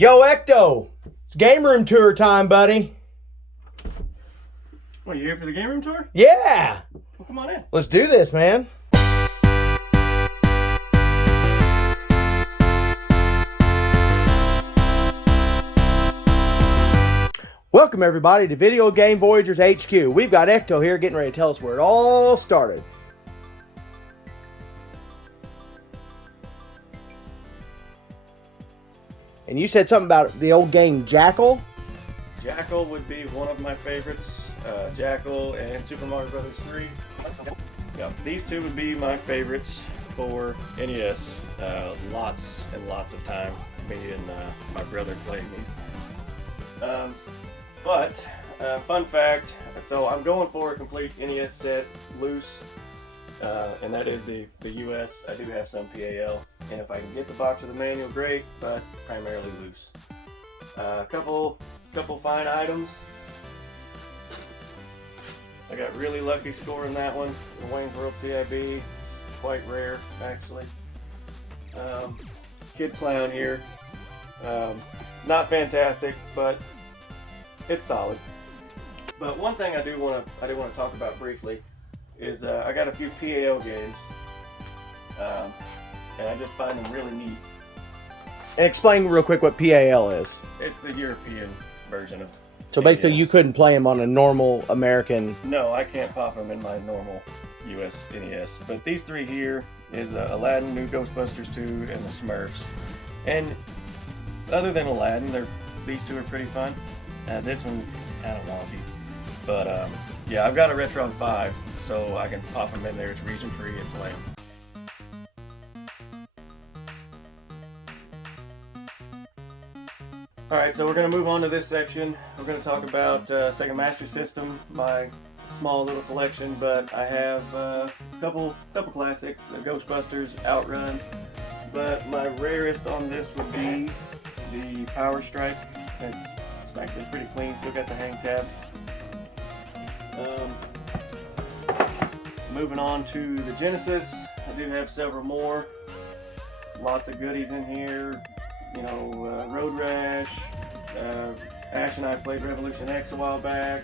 Yo, Ecto! It's game room tour time, buddy. What, you here for the game room tour? Yeah! Well, come on in. Let's do this, man. Welcome, everybody, to Video Game Voyagers HQ. We've got Ecto here getting ready to tell us where it all started. And you said something about the old game Jackal? Jackal would be one of my favorites. Jackal and Super Mario Brothers 3. Yeah, these two would be my favorites for NES. Lots and lots of time me and my brother playing these. Fun fact, so I'm going for a complete NES set loose, and that is the US. I do have some PAL, and if I can get the box with the manual, great, but primarily loose. A couple fine items. I got really lucky scoring that one, the Wayne's World CIB. It's quite rare, actually. Kid Clown here. Not fantastic, but it's solid. But one thing I do want to talk about briefly is I got a few PAL games, and I just find them really neat. And explain real quick what PAL is. It's the European version of. So basically, NES. you couldn't play them on a normal American. No, I can't pop them in my normal US NES. But these three here is Aladdin, New Ghostbusters 2, and the Smurfs. And other than Aladdin, these two are pretty fun. This one is kind of wonky. But yeah, I've got a Retron 5, so I can pop them in there. It's region free and play them. Alright, so we're going to move on to this section. We're going to talk about Sega Master System, my small little collection, but I have a couple classics, the Ghostbusters, Outrun, but my rarest on this would be the Power Strike. It's actually pretty clean, still got the hang tab. Moving on to the Genesis, I do have several more. Lots of goodies in here. You know, Road Rash, Ash and I played Revolution X a while back,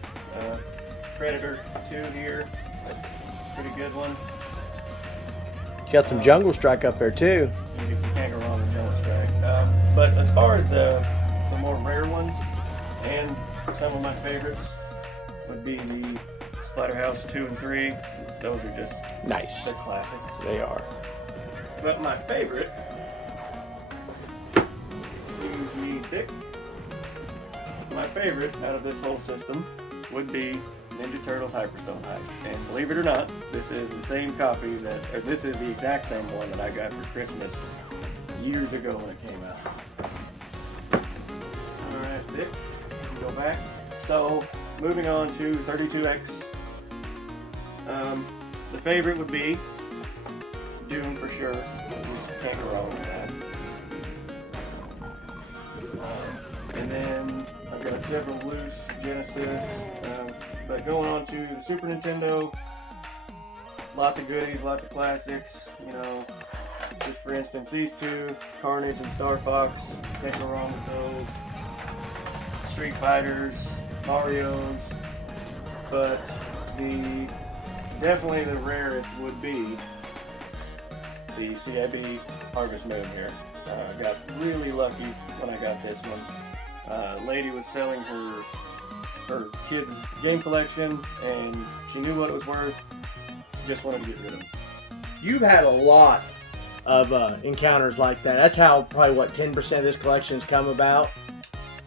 Predator 2 here, pretty good one. You got some Jungle Strike up there too. You can't go wrong with Jungle Strike. But as far as the more rare ones, and some of my favorites, would be the Splatterhouse 2 and 3. Those are just Nice. They're classics. They are. But my favorite, Dick. My favorite out of this whole system would be Ninja Turtles Hyperstone Heist. And believe it or not, this is the same copy this is the exact same one that I got for Christmas years ago when it came out. Alright, Dick, you can go back. So, moving on to 32X. The favorite would be Doom for sure. Just can't go wrong with that. And then I've got several loose Genesis, but going on to the Super Nintendo, lots of goodies, lots of classics, you know, just for instance these two, Carnage and Star Fox, can't go wrong with those, Street Fighters, Mario's, but definitely the rarest would be the CIB Harvest Moon here. I got really lucky when I got this one. Lady was selling her kids' game collection, and she knew what it was worth. Just wanted to get rid of them. You've had a lot of encounters like that. That's how probably 10% of this collection's come about.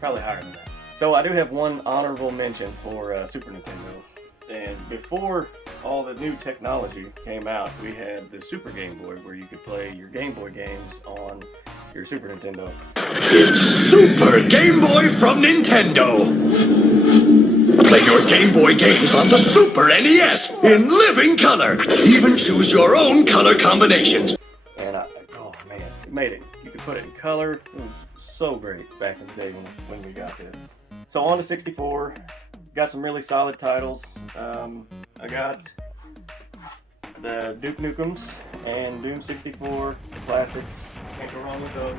Probably higher than that. So I do have one honorable mention for Super Nintendo. And before all the new technology came out, we had the Super Game Boy, where you could play your Game Boy games on your Super Nintendo. It's Super Game Boy from Nintendo! Play your Game Boy games on the Super NES in living color! Even choose your own color combinations! And oh man, it made it. You could put it in color. It was so great back in the day when we got this. So on to 64. Got some really solid titles. I got the Duke Nukems and Doom 64 classics. Can't go wrong with those.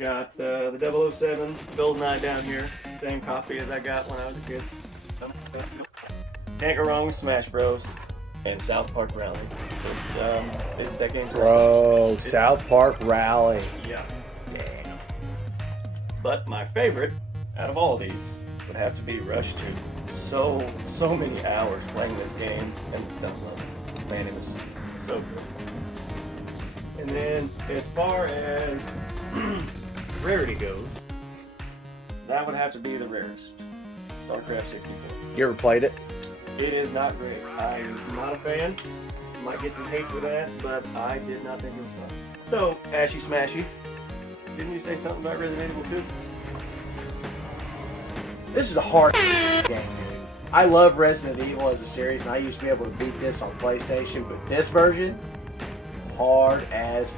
Got the 007 GoldenEye down here. Same copy as I got when I was a kid. Can't go wrong with Smash Bros. And South Park Rally. That game's Bro, South Park Rally. Yeah. Damn. But my favorite out of all of these would have to be Rush 2. So many hours playing this game and the stuff level. Man, it was so good. And then as far as rarity goes, that would have to be the rarest. StarCraft 64. You ever played it? It is not great. I'm not a fan. Might get some hate for that, but I did not think it was fun. So, Ashy Smashy, didn't you say something about Resident Evil 2? This is a hard game, dude. I love Resident Evil as a series, and I used to be able to beat this on PlayStation, but this version, hard as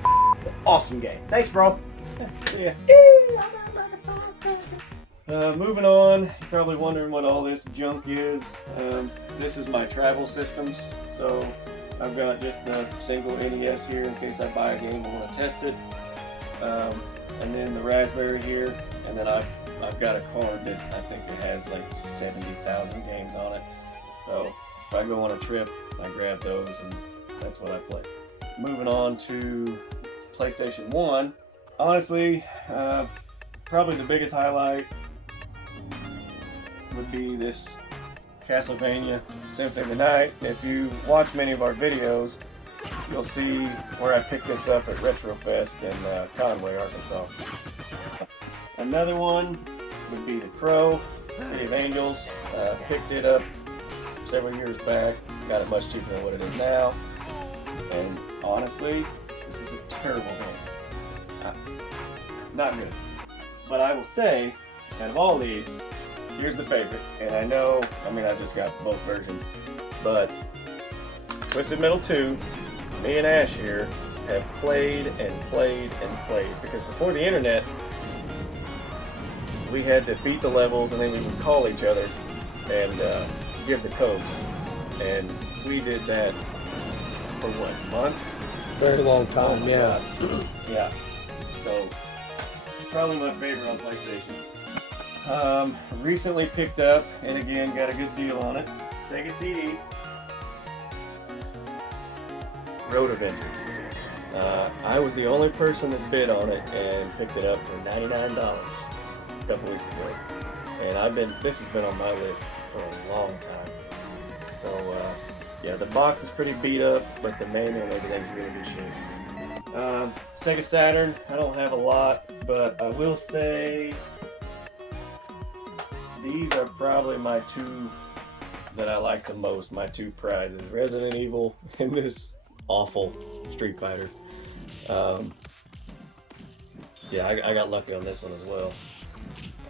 awesome game. Thanks, bro. Yeah. Moving on, you're probably wondering what all this junk is. This is my travel systems. So I've got just the single NES here in case I buy a game and want to test it. And then the Raspberry here. And then I've got a card that I think it has like 70,000 games on it. So if I go on a trip, I grab those and that's what I play. Moving on to PlayStation 1. Honestly, probably the biggest highlight would be this Castlevania Symphony of the Night. If you watch many of our videos, you'll see where I picked this up at Retrofest in Conway, Arkansas. Another one would be The Crow, City of Angels. Picked it up several years back, got it much cheaper than what it is now. And honestly, this is a terrible game. Not good. But I will say, out of all these, here's the favorite. And I know, I just got both versions, but Twisted Metal 2, me and Ash here have played and played and played. Because before the internet, we had to beat the levels and then we would call each other and give the codes. And we did that for what, months? Very long time, yeah. Yeah. So, probably my favorite on PlayStation. Recently picked up, and again, got a good deal on it, Sega CD. Road Avenger. I was the only person that bid on it and picked it up for $99 a couple weeks ago. And this has been on my list for a long time. So, yeah, the box is pretty beat up, but the manual and everything's really good shape. Sega Saturn, I don't have a lot, but I will say these are probably my two that I like the most, my two prizes, Resident Evil and this awful Street Fighter. Yeah, I got lucky on this one as well.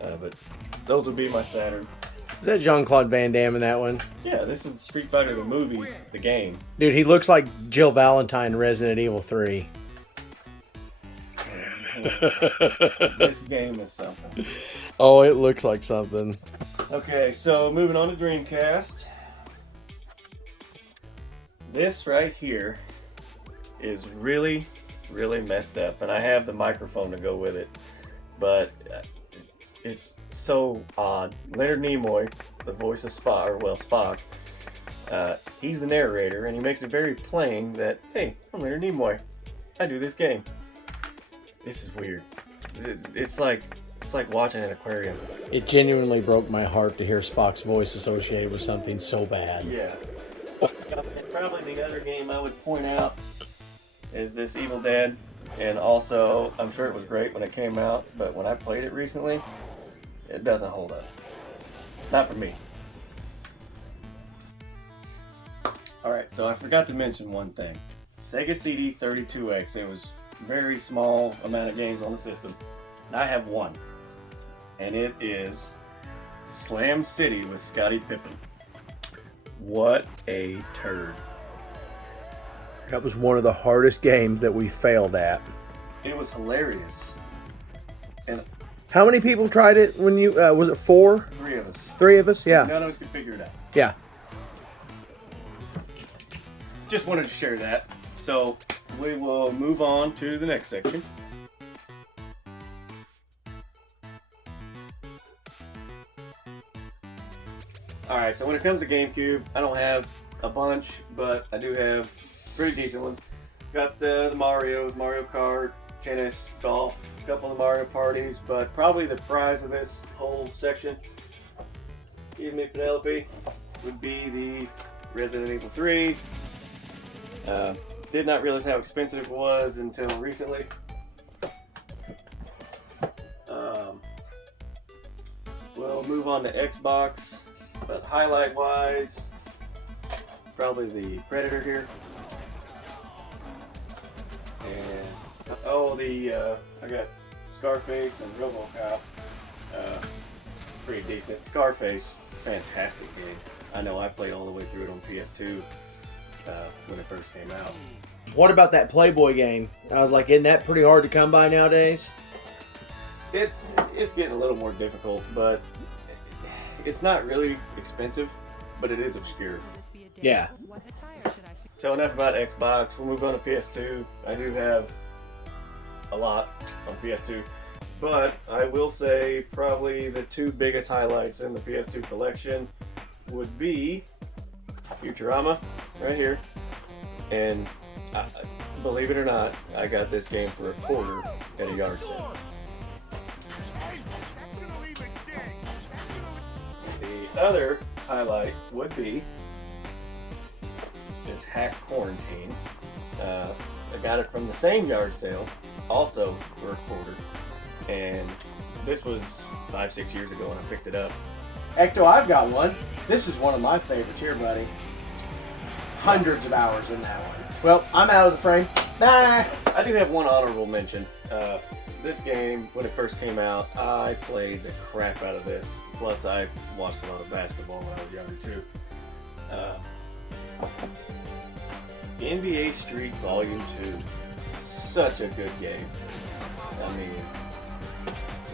But those would be my Saturn. Is that Jean-Claude Van Damme in that one? Yeah, this is Street Fighter the movie, the game. Dude, he looks like Jill Valentine in Resident Evil 3. This game is something. Oh, it looks like something. Okay, so moving on to Dreamcast. This right here is really, really messed up, and I have the microphone to go with it, but it's so odd. Leonard Nimoy, the voice of Spock, he's the narrator, and he makes it very plain that, hey, I'm Leonard Nimoy. I do this game. This is weird. It's like watching an aquarium. It genuinely broke my heart to hear Spock's voice associated with something so bad. Yeah. And probably the other game I would point out is this Evil Dead. And also, I'm sure it was great when it came out, but when I played it recently, it doesn't hold up. Not for me. Alright, so I forgot to mention one thing. Sega CD 32X. It was very small amount of games on the system. And I have one. And it is Slam City with Scottie Pippen. What a turd. That was one of the hardest games that we failed at. It was hilarious. And how many people tried it when you, was it 4? 3 of us. 3 of us? Yeah. None of us could figure it out. Yeah. Just wanted to share that. So we will move on to the next section. Alright, so when it comes to GameCube, I don't have a bunch, but I do have pretty decent ones. Got the Mario Kart, tennis, golf, a couple of Mario parties, but probably the prize of this whole section, excuse me, Penelope, would be the Resident Evil 3. Did not realize how expensive it was until recently. We'll move on to Xbox, but highlight-wise, probably the Predator here. And I got Scarface and RoboCop. Pretty decent. Scarface, fantastic game. I know I played all the way through it on PS2 when it first came out. What about that Playboy game? I was like, isn't that pretty hard to come by nowadays? It's getting a little more difficult, but it's not really expensive, but it is obscure. Yeah. So enough about Xbox. We'll move on to PS2. I do have a lot on PS2, but I will say probably the two biggest highlights in the PS2 collection would be Futurama, right here, and believe it or not, I got this game for a quarter at a yard sale. The other highlight would be this Hack Quarantine. I got it from the same yard sale, also for a quarter, and this was 5-6 years ago when I picked it up. Ecto, I've got one. This is one of my favorites here, buddy. Hundreds of hours in that one. Well, I'm out of the frame. Nah. I do have one honorable mention. This game, when it first came out, I played the crap out of this. Plus, I watched a lot of basketball when I was younger, too. NBA Street Volume 2. Such a good game. I mean,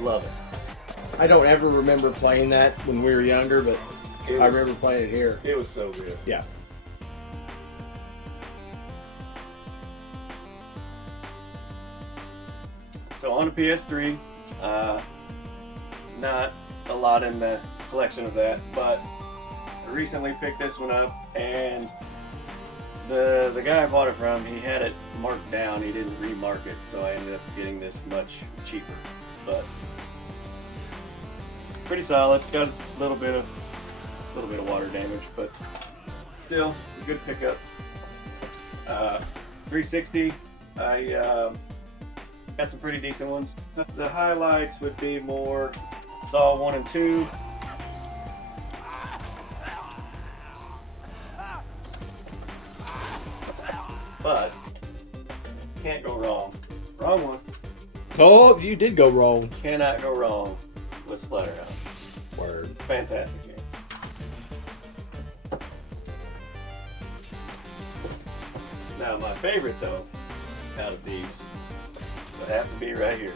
love it. I don't ever remember playing that when we were younger, but I remember playing it here. It was so good. Yeah. So on the PS3, not a lot in the collection of that, but I recently picked this one up, and the guy I bought it from, he had it marked down. He didn't remark it, so I ended up getting this much cheaper. But pretty solid. It's got a little bit of water damage, but still a good pickup. 360. I got some pretty decent ones. The highlights would be more Saw 1 and 2. But can't go wrong. Wrong one. Oh, you did go wrong. Cannot go wrong with Splatterhouse. Word. Fantastic game. Now my favorite though, out of these, would have to be right here.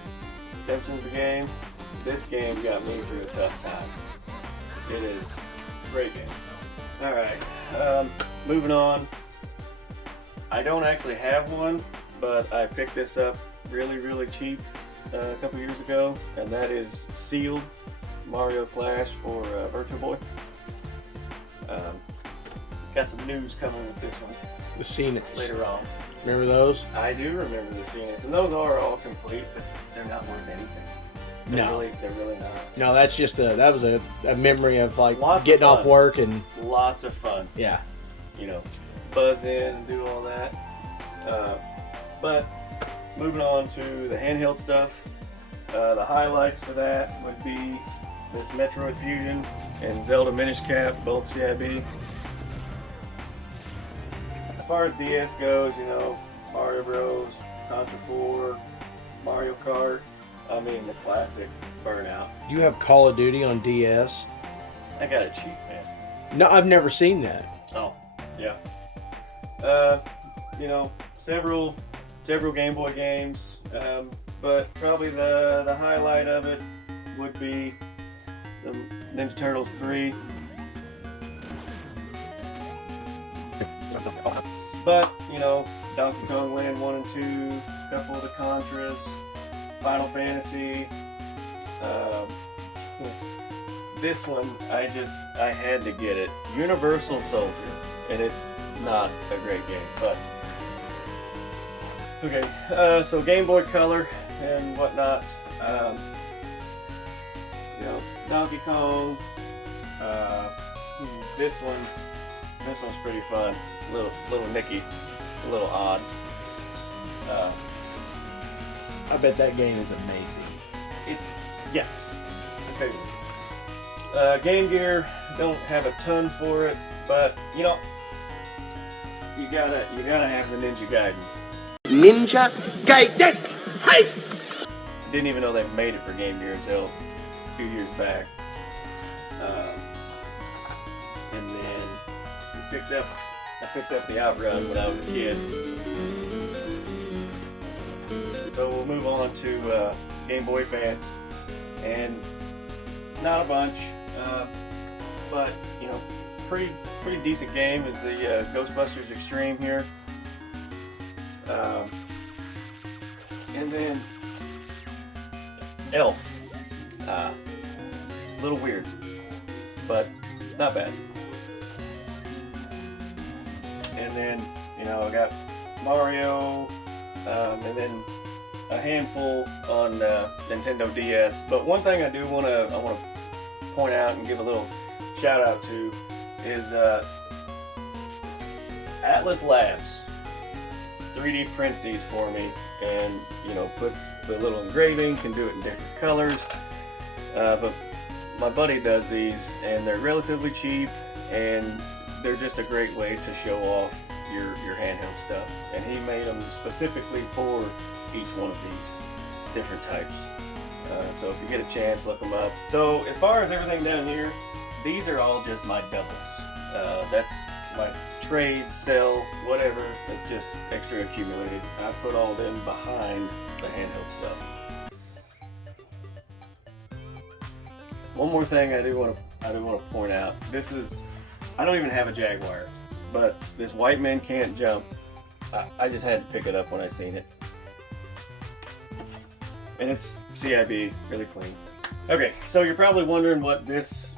Simpsons the game. This game got me through a tough time. It is a great game. Alright, moving on. I don't actually have one, but I picked this up really cheap a couple years ago, and that is Sealed Mario Clash for Virtual Boy. Got some news coming with this one. The Scenics. Later on. Remember those? I do remember the Scenics, and those are all complete, but they're not worth anything. They're really not. No, that's just that was a memory of like Lots getting of off work and lots of fun. yeah. You know, buzz in and do all that. But moving on to the handheld stuff, the highlights for that would be this Metroid Fusion and Zelda Minish Cap, both CIB. As far as DS goes, you know, Mario Bros, Contra 4, Mario Kart. I mean, the classic Burnout. Do you have Call of Duty on DS? I got it cheap, man. No, I've never seen that. Oh, yeah. You know, several Game Boy games, but probably the highlight of it would be the Ninja Turtles 3. But, you know, Donkey Kong Land 1 and 2, a couple of the Contras, Final Fantasy, this one, I had to get it. Universal Soldier, and it's not a great game, but okay. So Game Boy Color and whatnot. You know, Donkey Kong. This one's pretty fun. Little Nicky. It's a little odd. I bet that game is amazing. Yeah, to say the least. Game Gear, don't have a ton for it, but you know, you gotta have the Ninja Gaiden. Ninja Gaiden! Hey! Didn't even know they made it for Game Gear until a few years back. And then I picked up the Outrun when I was a kid. So we'll move on to Game Boy Advance, and not a bunch, but you know, pretty decent game is the Ghostbusters Extreme here, and then Elf, a little weird, but not bad. And then you know I got Mario, and then a handful on Nintendo DS. But one thing I want to point out and give a little shout out to is Atlas Labs 3D prints these for me, and you know, puts the little engraving, can do it in different colors. But my buddy does these, and they're relatively cheap, and they're just a great way to show off your handheld stuff. And he made them specifically for each one of these different types. So if you get a chance, look them up. So as far as everything down here, these are all just my doubles. That's my trade, sell, whatever. It's just extra accumulated. I put all them behind the handheld stuff. One more thing I do want to point out. This is, I don't even have a Jaguar, but this White Man Can't Jump, I just had to pick it up when I seen it. And it's CIB, really clean. Okay, so you're probably wondering what this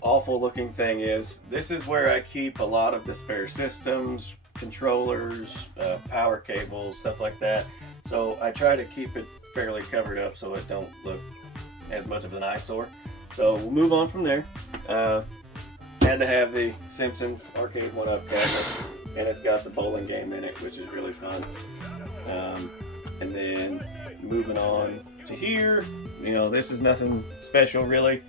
awful looking thing is. This is where I keep a lot of the spare systems, controllers, power cables, stuff like that. So I try to keep it fairly covered up so it don't look as much of an eyesore. So we'll move on from there. Had to have the Simpsons arcade 1-up cabinet, and it's got the bowling game in it, which is really fun. And then moving on to here, you know, this is nothing special really.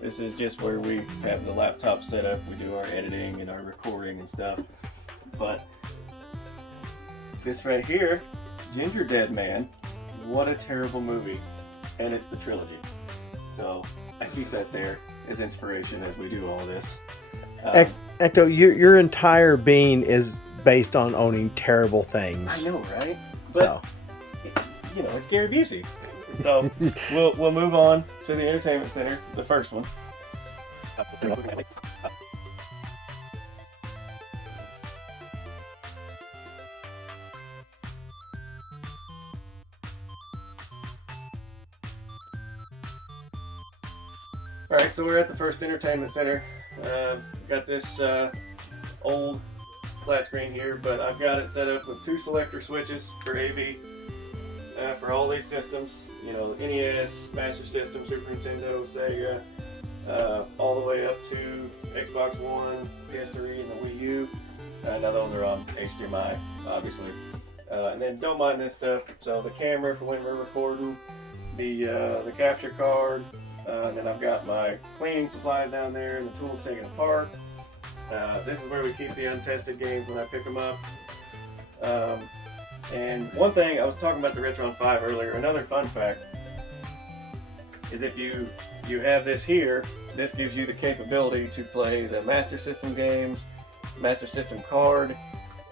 This is just where we have the laptop set up. We do our editing and our recording and stuff. But this right here, Ginger Dead Man, what a terrible movie. And it's the trilogy. So I keep that there as inspiration as we do all this. Ecto, your entire being is based on owning terrible things. I know, right? But, you know, it's Gary Busey. So we'll move on to the entertainment center, the first one. Alright, so we're at the first entertainment center. Got this old flat screen here, but I've got it set up with 2 selector switches for AV for all these systems. You know, NES, Master System, Super Nintendo, Sega, all the way up to Xbox One, PS3, and the Wii U. Now those are on HDMI, obviously. And then don't mind this stuff. So the camera for when we're recording, the capture card. And then I've got my cleaning supplies down there and the tools taken apart. This is where we keep the untested games when I pick them up. And one thing, I was talking about the Retron 5 earlier, another fun fact is if you have this here, this gives you the capability to play the Master System games, Master System card,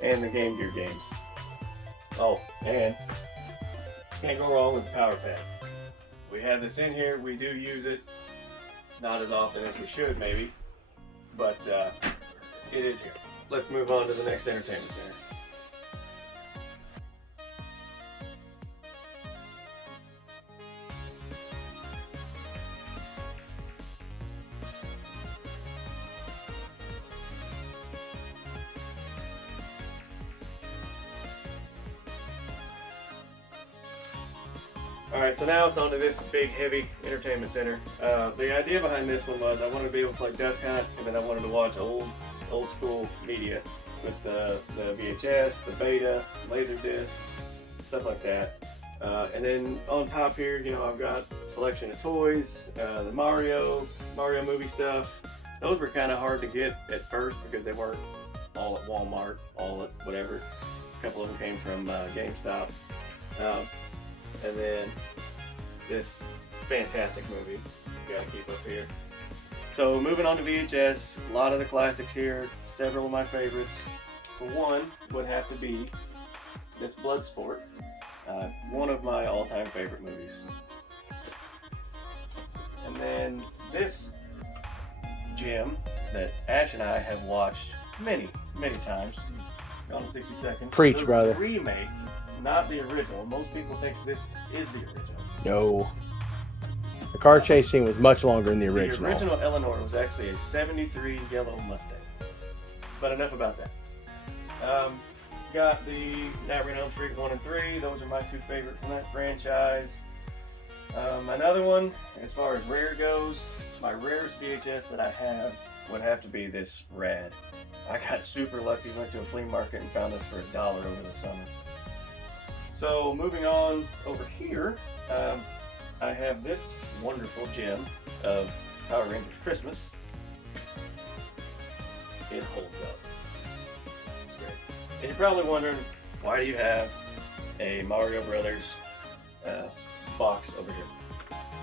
and the Game Gear games. Oh, and can't go wrong with the power pad. We have this in here, we do use it, not as often as we should maybe, but it is here. Let's move on to the next entertainment center. Alright, so now it's on to this big, heavy entertainment center. The idea behind this one was I wanted to be able to play Duck Hunt, and then I wanted to watch old school media with the VHS, the Beta, Laserdisc, stuff like that. And then on top here, you know, I've got a selection of toys, the Mario movie stuff. Those were kind of hard to get at first because they weren't all at Walmart, all at whatever. A couple of them came from GameStop. And then this fantastic movie you gotta keep up here. So moving on to VHS, a lot of the classics here, several of my favorites. For one would have to be this Bloodsport, one of my all-time favorite movies. And then this gem that Ash and I have watched many times. Gone in 60 Seconds. Preach, the brother. Remake, not the original. Most people think this is the original. No. The car chase scene was much longer than the original. The original Eleanor was actually a 73 yellow Mustang. But enough about that. Got the Nightmare on Elm Street 1 and 3. Those are my two favorite from that franchise. Another one, as far as rare goes, my rarest VHS that I have would have to be this Rad. I got super lucky, went to a flea market and found this for $1 over the summer. So moving on over here, I have this wonderful gem of Power Rangers Christmas. It holds up. It's great. And you're probably wondering, why do you have a Mario Brothers box over here?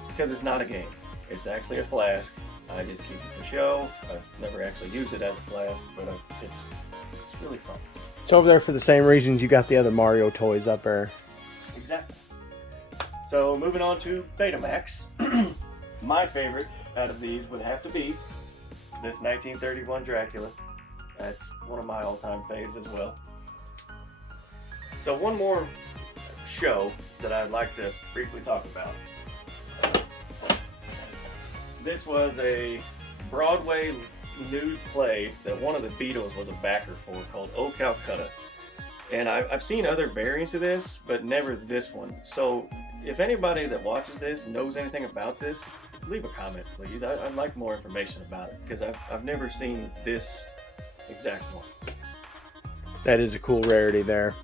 It's because it's not a game. It's actually a flask. I just keep it for show. I've never actually used it as a flask, but it's really fun. It's over there for the same reasons you got the other Mario toys up there. Exactly. So moving on to Betamax. My favorite out of these would have to be this 1931 Dracula. That's one of my all-time faves as well. So one more show that I'd like to briefly talk about. This was a Broadway nude play that one of the Beatles was a backer for, called Oh Calcutta. And I've seen other variants of this, but never this one. So if anybody that watches this knows anything about this, leave a comment, please. I'd like more information about it, because I've never seen this exact one. That is a cool rarity there.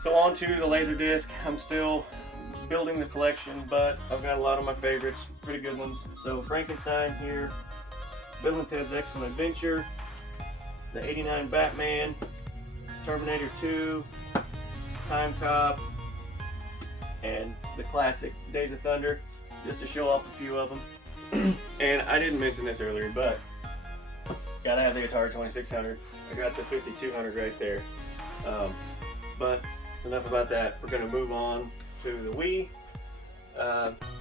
So on to the Laserdisc. I'm still building the collection, but I've got a lot of my favorites, pretty good ones. So Frankenstein here, Bill and Ted's Excellent Adventure, the '89 Batman, Terminator 2, Time Cop, and the classic Days of Thunder, just to show off a few of them. And I didn't mention this earlier, but gotta have the Atari 2600. I got the 5200 right there. But enough about that. We're gonna move on to the Wii,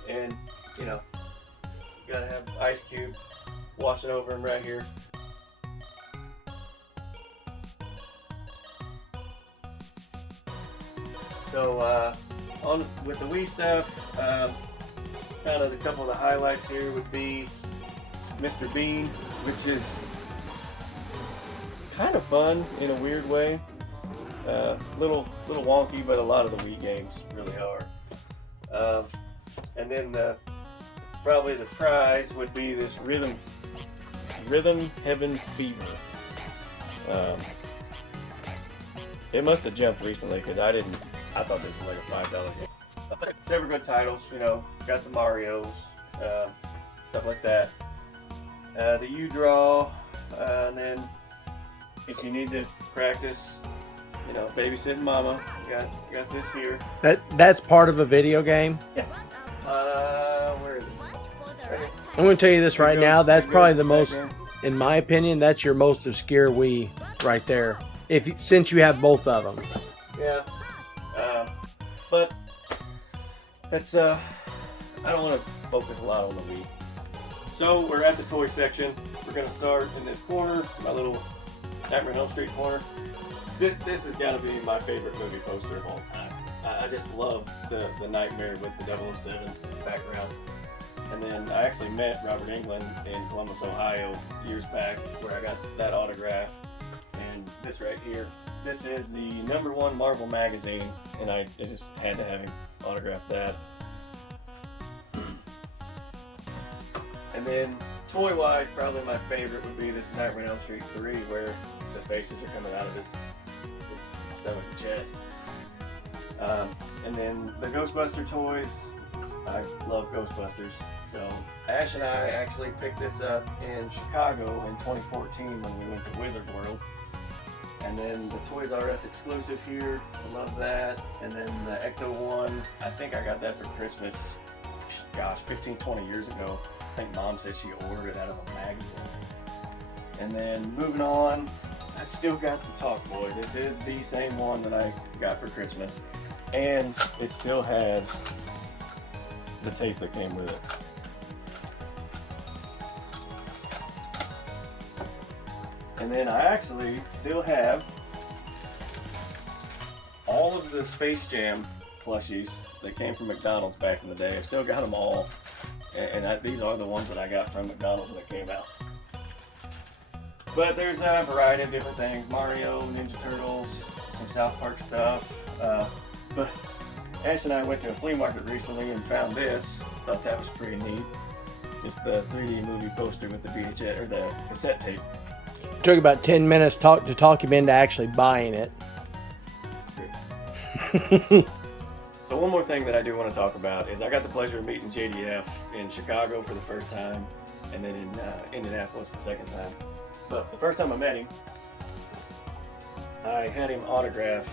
and you know, gotta have Ice Cube watching over him right here. So on with the Wii stuff, kind of a couple of the highlights here would be Mr. Bean, which is kind of fun in a weird way. Little wonky, but a lot of the Wii games really are. And then probably the prize would be this Rhythm Heaven Fever. It must have jumped recently, because I thought this was like a $5 game. Never good titles, you know. Got the Marios, stuff like that. The U-Draw, and then if you need to practice, you know, babysitting mama, you got this here. That's part of a video game? Yeah. Where is it? Right here. I'm going to tell you this right now. That's probably the most, Background. in my opinion, that's your most obscure Wii right there. Since you have both of them. Yeah. But that's I don't want to focus a lot on the Wii. So we're at the toy section. We're gonna start in this corner, my little Nightmare on Elm Street corner. This has got to be my favorite movie poster of all time. I just love the Nightmare with the 007 background. And then I actually met Robert Englund in Columbus, Ohio years back, where I got that autograph. And this right here, this is the #1 Marvel magazine, and I just had to have him autograph that. And then toy-wise, probably my favorite would be this Nightmare on Elm Street 3, where the faces are coming out of his stomach and chest. And then the Ghostbuster toys, I love Ghostbusters. So Ash and I actually picked this up in Chicago in 2014 when we went to Wizard World. And then the Toys R Us exclusive here, I love that. And then the Ecto one, I think I got that for Christmas, gosh, 15, 20 years ago. I think Mom said she ordered it out of a magazine. And then moving on, I still got the Talk Boy. This is the same one that I got for Christmas. And it still has the tape that came with it. And then I actually still have all of the Space Jam plushies that came from McDonald's back in the day. I've still got them all. And these are the ones that I got from McDonald's when they came out. But there's a variety of different things. Mario, Ninja Turtles, some South Park stuff. But Ash and I went to a flea market recently and found this. Thought that was pretty neat. It's the 3D movie poster with the VHS or the cassette tape. Took about 10 minutes to talk him into actually buying it. So one more thing that I do want to talk about is I got the pleasure of meeting JDF in Chicago for the first time, and then in Indianapolis the second time. But the first time I met him, I had him autograph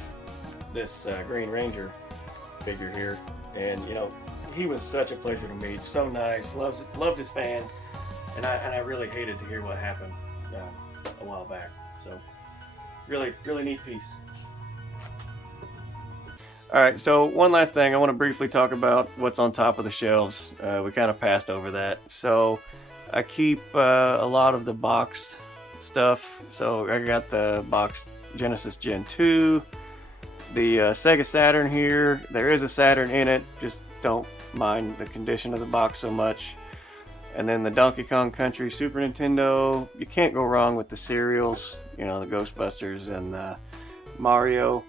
this Green Ranger figure here, and you know, he was such a pleasure to meet. So nice, loved his fans, and I really hated to hear what happened a while back. So really neat piece. Alright, so one last thing, I want to briefly talk about what's on top of the shelves. We kind of passed over that. So I keep a lot of the boxed stuff. So I got the boxed Genesis Gen 2, the Sega Saturn here. There is a Saturn in it, just don't mind the condition of the box so much. And then the Donkey Kong Country Super Nintendo. You can't go wrong with the serials, you know, the Ghostbusters and Mario.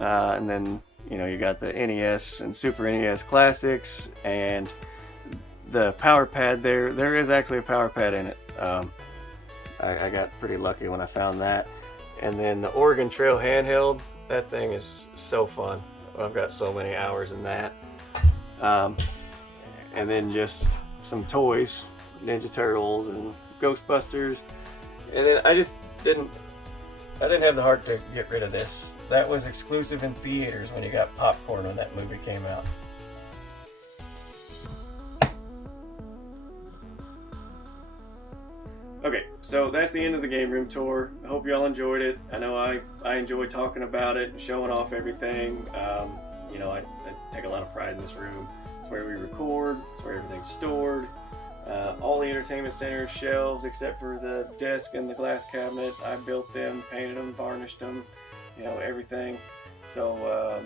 And then, you know, you got the NES and Super NES Classics, and the power pad there. There is actually a power pad in it. I got pretty lucky when I found that. And then the Oregon Trail handheld. That thing is so fun. I've got so many hours in that. And then just some toys, Ninja Turtles and Ghostbusters. And then I didn't have the heart to get rid of this. That was exclusive in theaters when you got popcorn when that movie came out. Okay, so that's the end of the game room tour. I hope y'all enjoyed it. I know I enjoy talking about it, showing off everything. You know, I take a lot of pride in this room. It's where we record, it's where everything's stored. All the entertainment center shelves except for the desk and the glass cabinet, I built them, painted them, varnished them, you know, everything. So,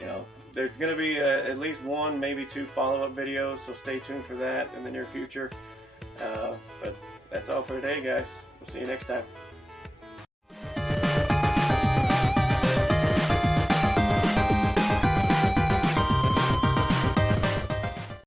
you know, there's going to be at least one, maybe two follow-up videos, so stay tuned for that in the near future. But that's all for today, guys. We'll see you next time.